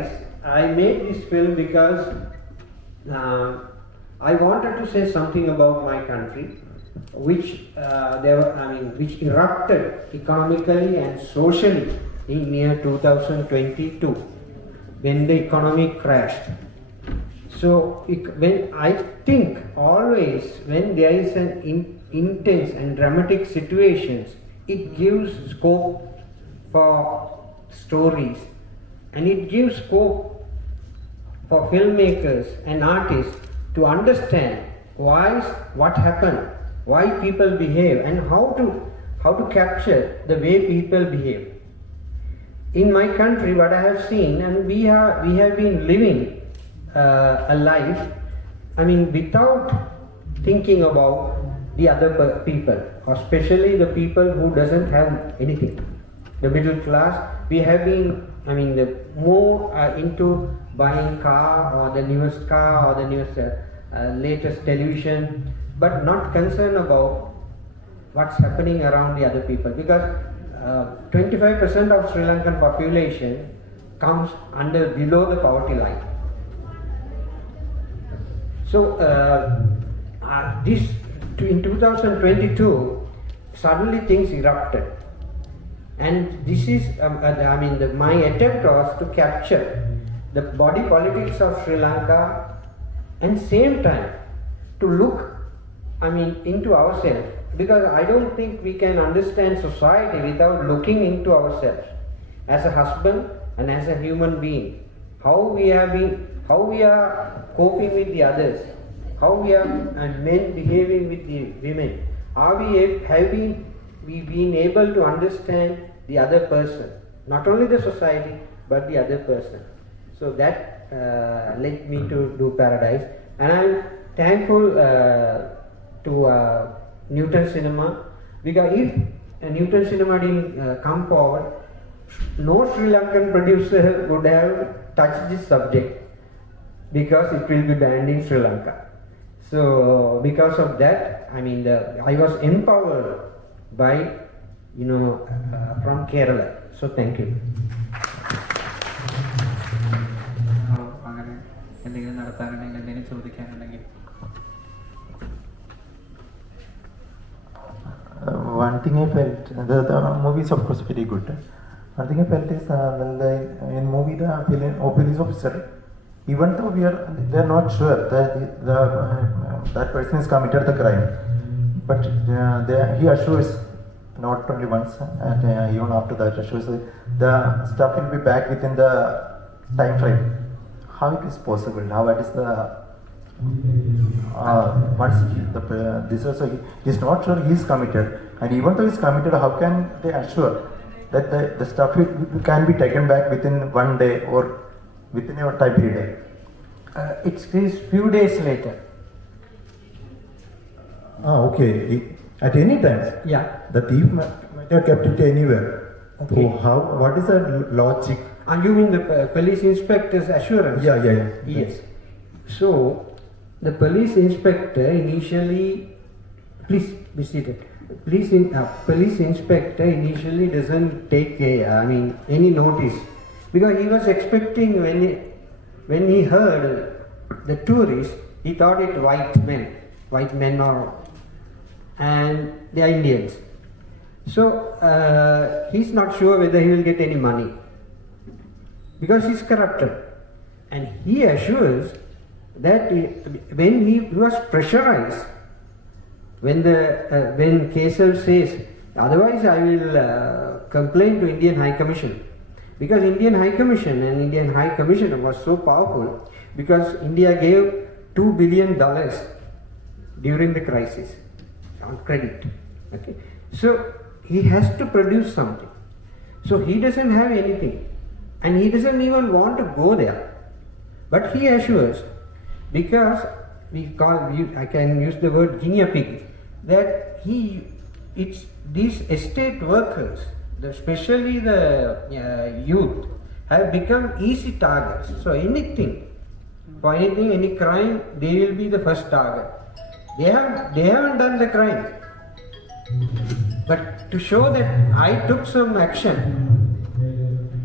Paradise, I made this film because I wanted to say something about my country, which which erupted economically and socially in year 2022 when the economy crashed. So when I think always when there is an intense and dramatic situations, it gives scope for stories, and it gives scope for filmmakers and artists to understand what happened, why people behave, and how to capture the way people behave. In my country, what I have seen, and we have been living a life, without thinking about the other people, especially the people who doesn't have anything. The middle class, we have been, more into buying car or the newest car or the newest latest television, but not concerned about what's happening around the other people, because 25% of Sri Lankan population comes below the poverty line. So in 2022, suddenly things erupted, and this is my attempt was to capture the body politics of Sri Lanka, and same time to look into ourselves, because I don't think we can understand society without looking into ourselves as a husband and as a human being, how we are coping with the others, how we are men behaving with the women. Have we been able to understand the other person, not only the society but the other person? So that led me to do Paradise, and I'm thankful to Newton Cinema, because if Newton Cinema didn't come forward, no Sri Lankan producer would have touched this subject, because it will be banned in Sri Lanka. So because of that, I was empowered by from Kerala. So thank you. One thing I felt, the movie is of course very good. One thing I felt is in movie the police officer, even though they are not sure that that person has committed the crime, but he assures not only once and even after that assures the stuff will be back within the time frame. How it is possible? How it is the once this also he is not sure he is committed, and even though he is committed, how can they assure that the stuff can be taken back within one day or within your time period? It's few days later. Okay. At any time? Yeah. The thief might have kept it anywhere. Okay. So what is the logic? And you mean the police inspector's assurance? Yeah. Yes. So, the police inspector initially, please be seated. Police inspector initially doesn't take any notice, because he was expecting when he heard the tourists, he thought it white men and they are Indians. So he's not sure whether he will get any money, because he's corrupted, and he assures that when he was pressurized, when KSL says, otherwise I will complain to Indian High Commission, because Indian High Commission and Indian High Commissioner was so powerful, because India gave $2 billion during the crisis on credit. Okay, so he has to produce something. So he doesn't have anything, and he doesn't even want to go there, but he assures, because I can use the word guinea pig, that it's these estate workers, especially the youth, have become easy targets. So for anything, any crime, they will be the first target. They haven't done the crime, but to show that I took some action,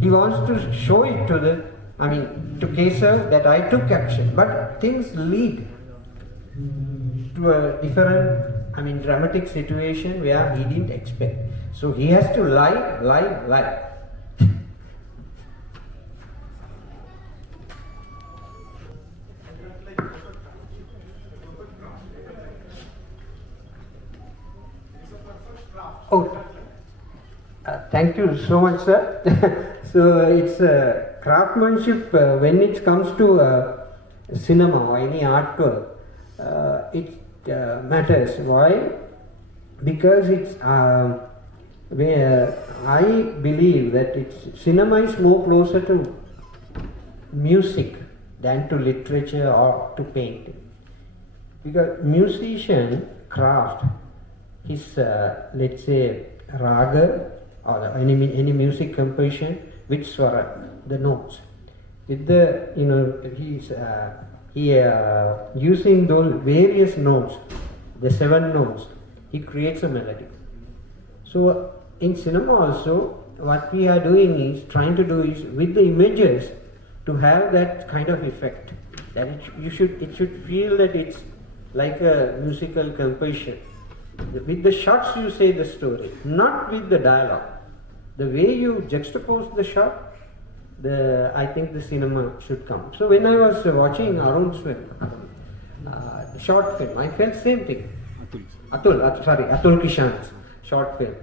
he wants to show it to I mean, to cater that I took action, but things lead to a different, I mean, dramatic situation where he didn't expect. So he has to lie. Oh, thank you so much, sir. So it's craftsmanship when it comes to cinema or any artwork. It matters. Why? Because it's where I believe that cinema is more closer to music than to literature or to painting. Because musician craft his let's say raga or any music composition with swara, the notes. With the using those various notes, the 7 notes, he creates a melody. So in cinema also, what we are doing is trying to do is with the images to have that kind of effect. That it should feel that it's like a musical composition. With the shots you say the story, not with the dialogue. The way you juxtapose the shot, I think the cinema should come. So when I was watching Arun's film, the short film, I felt same thing. Atul Kishan's short film.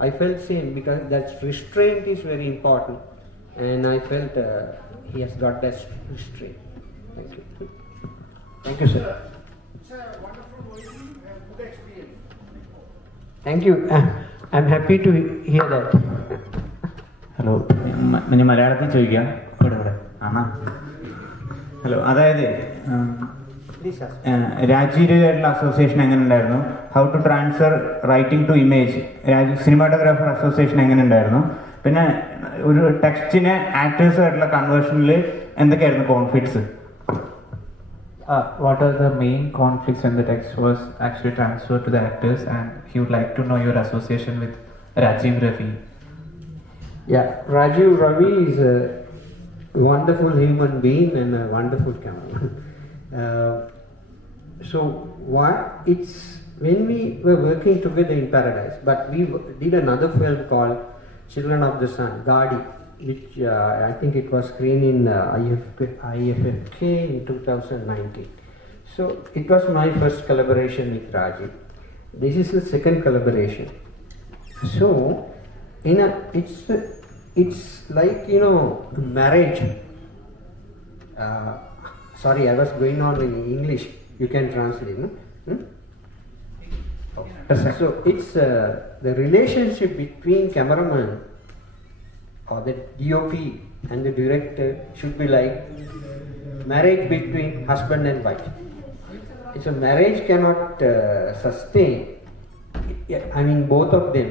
I felt same because that restraint is very important, and I felt he has got that restraint. Thank you. Thank you, sir. Sir, wonderful movie and good experience. Thank you. I'm happy to hear that. Hello ഞാൻ മലയാളത്തിൽ ചോദിക്കാം. ഇവിടെ ആണോ? Hello, അതായത് രാജീവായിട്ടുള്ള association എങ്ങനെ ഉണ്ടായിരുന്നു? How to transfer writing to image, cinematographer association എങ്ങനെ ഉണ്ടായിരുന്നു? പിന്നെ ഒരു ടെക്സ്റ്റിനെ ആക്ടേഴ്സുമായിട്ടുള്ള കൺവേർഷനിൽ എന്തൊക്കെയായിരുന്നു conflicts? What are the main conflicts when the text was actually transferred to the actors, and he would like to know your association with Rajiv Ravi. Yeah, Rajiv Ravi is a wonderful human being and a wonderful cameraman. So it's when we were working together in Paradise, but we did another film called Children of the Sun, Gadi, which I think it was screened in IFFK in 2019. So it was my first collaboration with Rajiv. This is the second collaboration. So it's like marriage. Sorry, I was going on in English. You can translate, no? So it's the relationship between cameraman or the DOP and the director should be like marriage between husband and wife. It's a marriage cannot sustain. I mean, both of them,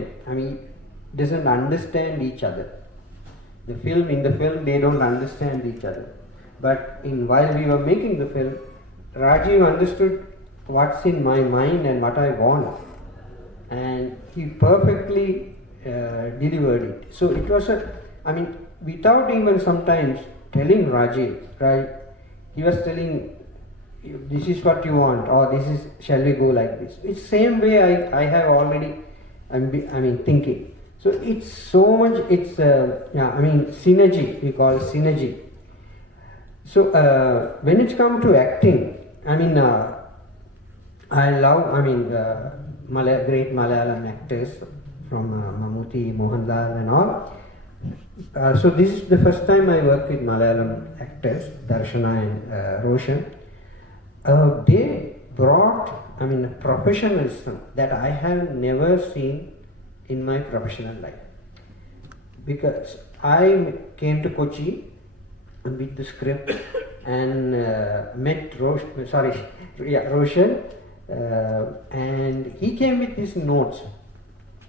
doesn't understand each other. In the film, they don't understand each other. But while we were making the film, Rajiv understood what's in my mind and what I want, and he perfectly delivered it. So it was without even sometimes telling Rajiv, right? He was telling, this is what you want, or this is, shall we go like this? It's same way I have already, thinking. So it's so much, it's, synergy, we call it synergy. So when it's come to acting, I love, great Malayalam actors from Mammootty, Mohanlal and all. So this is the first time I work with Malayalam actors, Darshana and Roshan. They brought, a professionalism that I have never seen in my professional life. Because I came to Kochi with the script and met Roshan, and he came with his notes.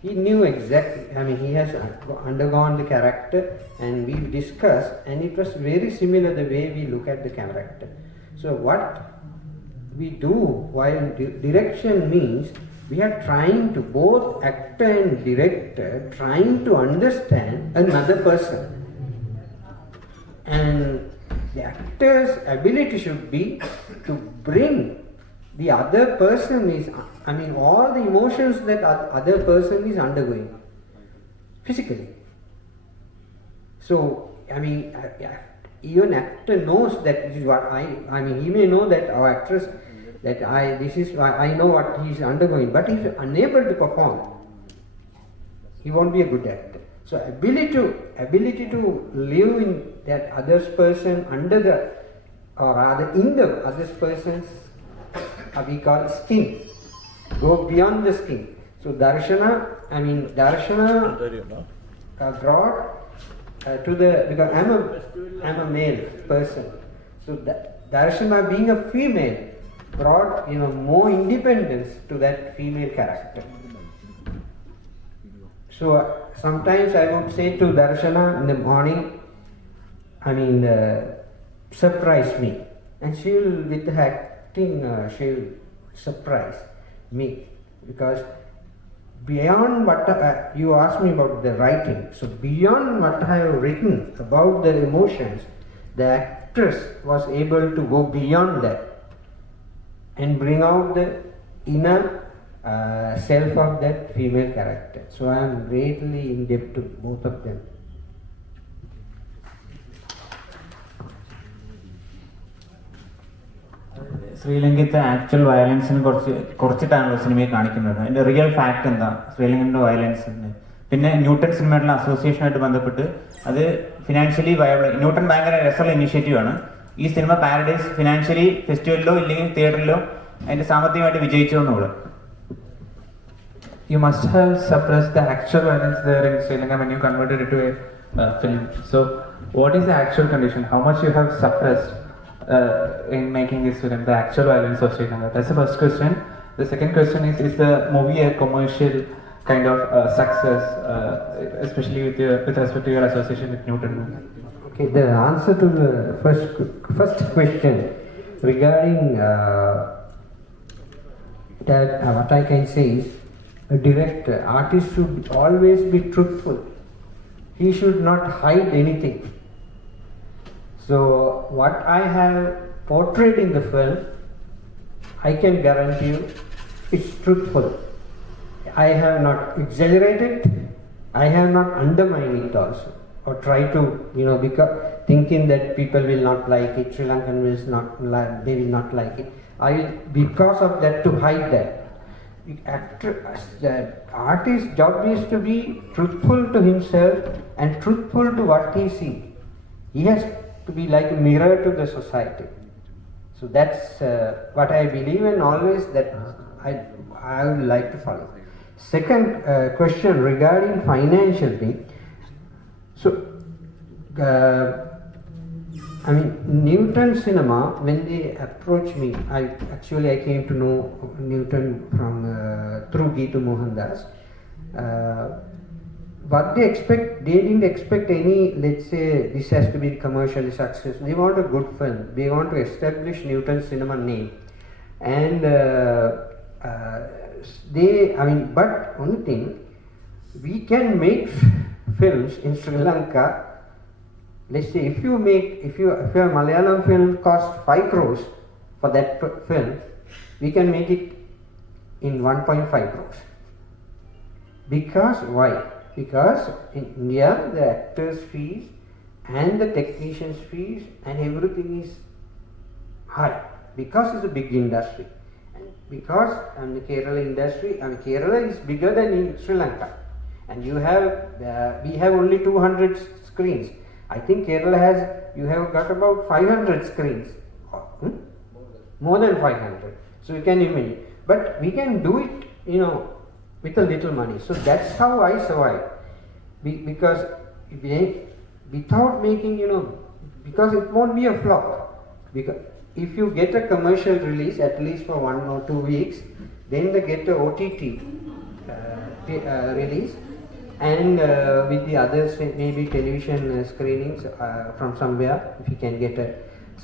He knew exactly, he has undergone the character, and we discussed, and it was very similar the way we look at the character. So what we do while direction means we are trying to, both actor and director, trying to understand another person. And actor's ability should be to bring the other person is, I mean, all the emotions that other person is undergoing physically. So, I mean, even actor knows that this is what I mean, he may know that our actress, that this is why I know what he is undergoing, but if he is unable to perform, he won't be a good actor. So ability to live in that other person under the, or rather in the other person's, we call skin, go beyond the skin. So Darshana brought to the, because I'm a male person. So Darshana being a female brought more independence to that female character. So sometimes I would say to Darshana in the morning, surprise me, and she will, with her acting, she will surprise me, because beyond what you asked me about the writing, so beyond what I have written about the emotions, the actress was able to go beyond that and bring out the inner self of that female character. So I am greatly in debt to both of them. ശ്രീലങ്കത്തെ actual വയലൻസിനെ കുറച്ചിട്ടാണല്ലോ സിനിമയെ കാണിക്കുന്നത്. അതിൻ്റെ real fact എന്താ ശ്രീലങ്കൻ്റെ വയലൻസിൻ്റെ? പിന്നെ newton സിനിമയുടെ അസോസിയേഷനായിട്ട് ബന്ധപ്പെട്ട് അത് ഫിനാൻഷ്യലി വയബിൾ, ന്യൂട്ടൺ ഭയങ്കര രസമുള്ള ഇനിഷ്യേറ്റീവാണ്. ഈ സിനിമ പാരഡൈസ് ഫിനാൻഷ്യലി ഫെസ്റ്റിവലിലോ ഇല്ലെങ്കിൽ തിയേറ്ററിലോ അതിൻ്റെ സാമ്പത്തികമായിട്ട് വിജയിച്ചോ എന്നുള്ളത്. You must have suppressed the actual violence there in Sri Lanka when you converted it to a film. So, what is the actual condition? How much you have suppressed in making this film, the actual violence of Sri Lanka? That's the first question. The second question is the movie a commercial kind of success, especially with respect to your association with Newton? Okay, the answer to the first question regarding that, what I can say is, a director, artist should always be truthful. He should not hide anything. So what I have portrayed in the film, I can guarantee you it's truthful. I have not exaggerated, I have not undermined it also, or try to, because thinking that people will not like it, Sri Lankan will not like, they will not like it. Because of that, to hide that. The artist's job is to be truthful to himself and truthful to what he sees. He has to be like a mirror to the society. So that's what I believe, and always that I would like to follow. Second question regarding financial thing. So Newton Cinema, when they approached me, I came to know Newton from through Geetu Mohandas. What they didn't expect any, let's say, this has to be commercially successful. They want a good film. They want to establish Newton Cinema name. And but only thing, we can make films in Sri Lanka. Let's say if your Malayalam film costs 5 crores for that film, we can make it in 1.5 crores. Because why? Because in India the actors' fees and the technicians' fees and everything is high, because it's a big industry, and because the Kerala industry, Kerala is bigger than in Sri Lanka, and we have only 200 screens. I think Kerala you have got about 500 screens, more than 500. So you can imagine. But we can do it, with a little money. So that's how I survive. Because without making, because it won't be a flop. Because if you get a commercial release, at least for 1 or 2 weeks, then they get a OTT release. And with the others, maybe television screenings from somewhere, if you can get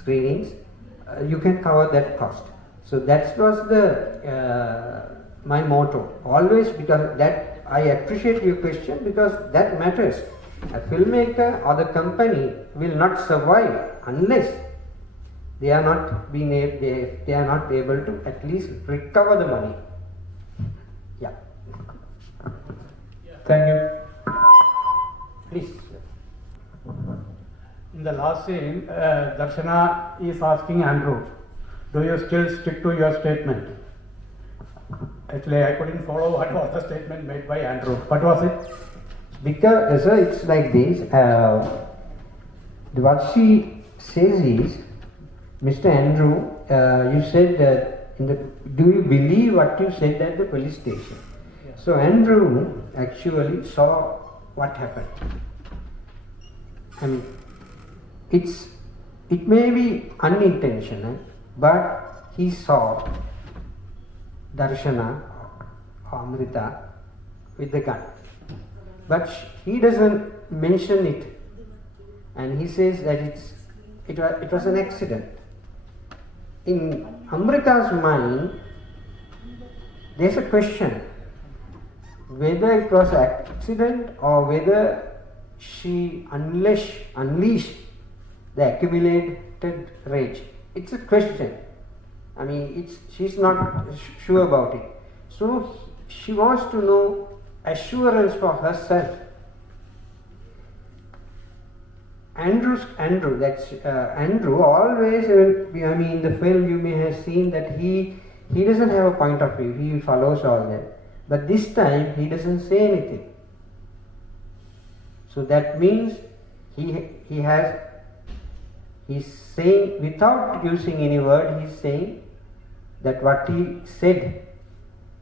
screenings, you can cover that cost. So that was my motto always, because that I appreciate your question, because that matters. A filmmaker or the company will not survive unless they are not they are not able to at least recover the money. Yeah. Thank you. Please. In the last scene, Darshana is asking Andrew, do you still stick to your statement? Actually, I couldn't follow what was the statement made by Andrew. What was it? Because sir, it's like this. What she says is, Mr. Andrew, you said that do you believe what you said at the police station? Yes. So Andrew actually saw what happened. I mean, it may be unintentional, but he saw Darshana or Amrita with the gun. But he doesn't mention it, and he says that it was an accident. In Amrita's mind, there's a question whether it was an accident or whether she unleashed the accumulated rage. It's a question. I mean, she's not sure about it. So she wants to know assurance for herself. Andrew always, I mean, in the film you may have seen that he doesn't have a point of view, he follows all that. But this time he doesn't say anything. So that means he's saying, without using any word, he's saying that what he said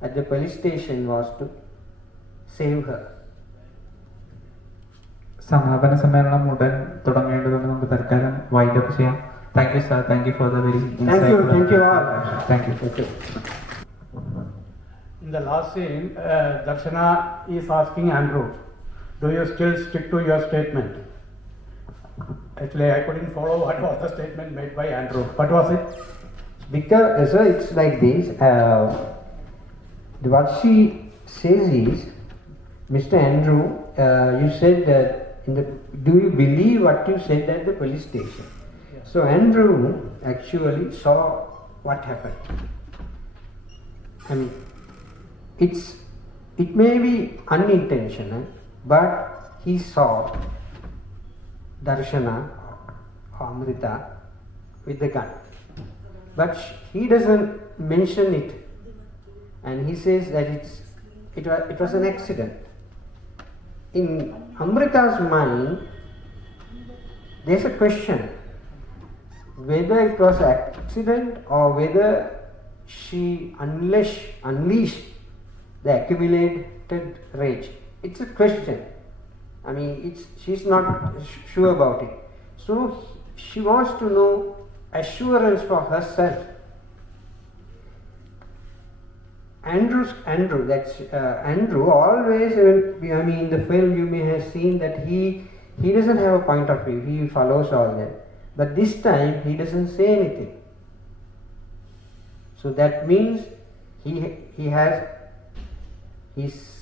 at the police station was to save her. സമാപന സമ്മേളനം ഉടൻ തുടങ്ങേണ്ടതുകൊണ്ട് നമുക്ക് തൽക്കാലം wind up ചെയ്യാം. Thank you sir, thank you for the very Thank you all. Thank you. Okay. In the last scene, Darshana is asking Andrew, do you still stick to your statement? Actually, I couldn't follow what was the statement made by Andrew. What was it? Because sir, it's like this. What she says is, Mr. Andrew, you said that do you believe what you said at the police station? Yes. So Andrew actually saw what happened. I mean, it may be unintentional, but he saw Darshana or Amrita with the gun. But he doesn't mention it, and he says that it was an accident. In Amrita's mind, there's a question whether it was an accident or whether she unleashed the accumulated rage. It's a question. I mean, she's not sure about it. So she wants to know assurance for herself. Andrew always, I mean, in the film you may have seen that he doesn't have a point of view, he follows all that. But this time he doesn't say anything. So that means he's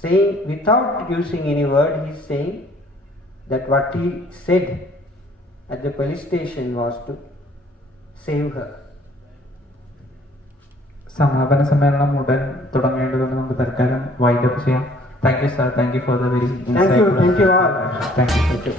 saying, without using any word, he's saying that what he said at the police station was to save her. സമാപന സമ്മേളനം ഉടൻ തുടങ്ങേണ്ടതുകൊണ്ട് നമുക്ക് തൽക്കാലം wind up ചെയ്യാം. Thank you sir, thank you for the very Thank you all. Thank you. Okay.